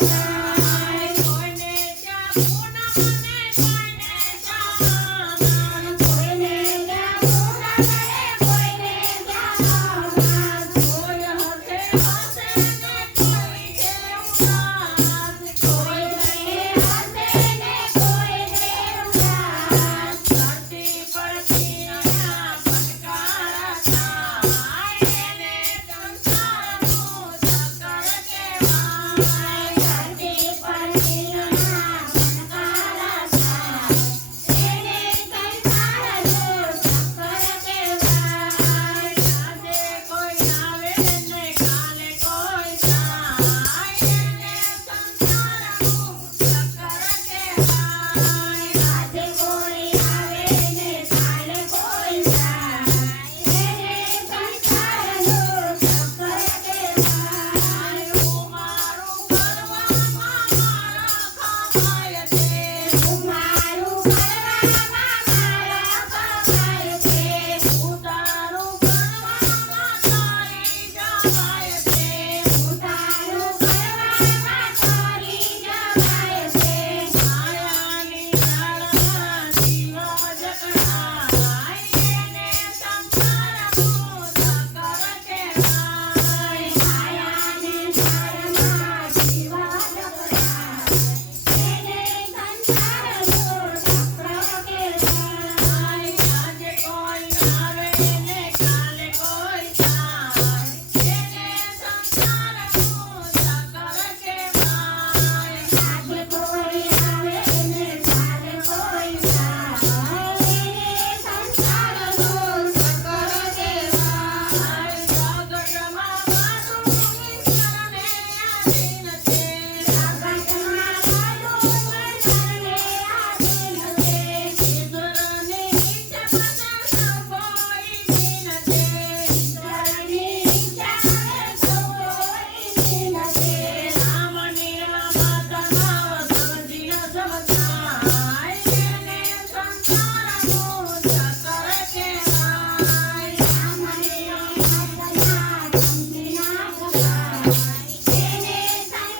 Bye.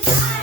Yeah.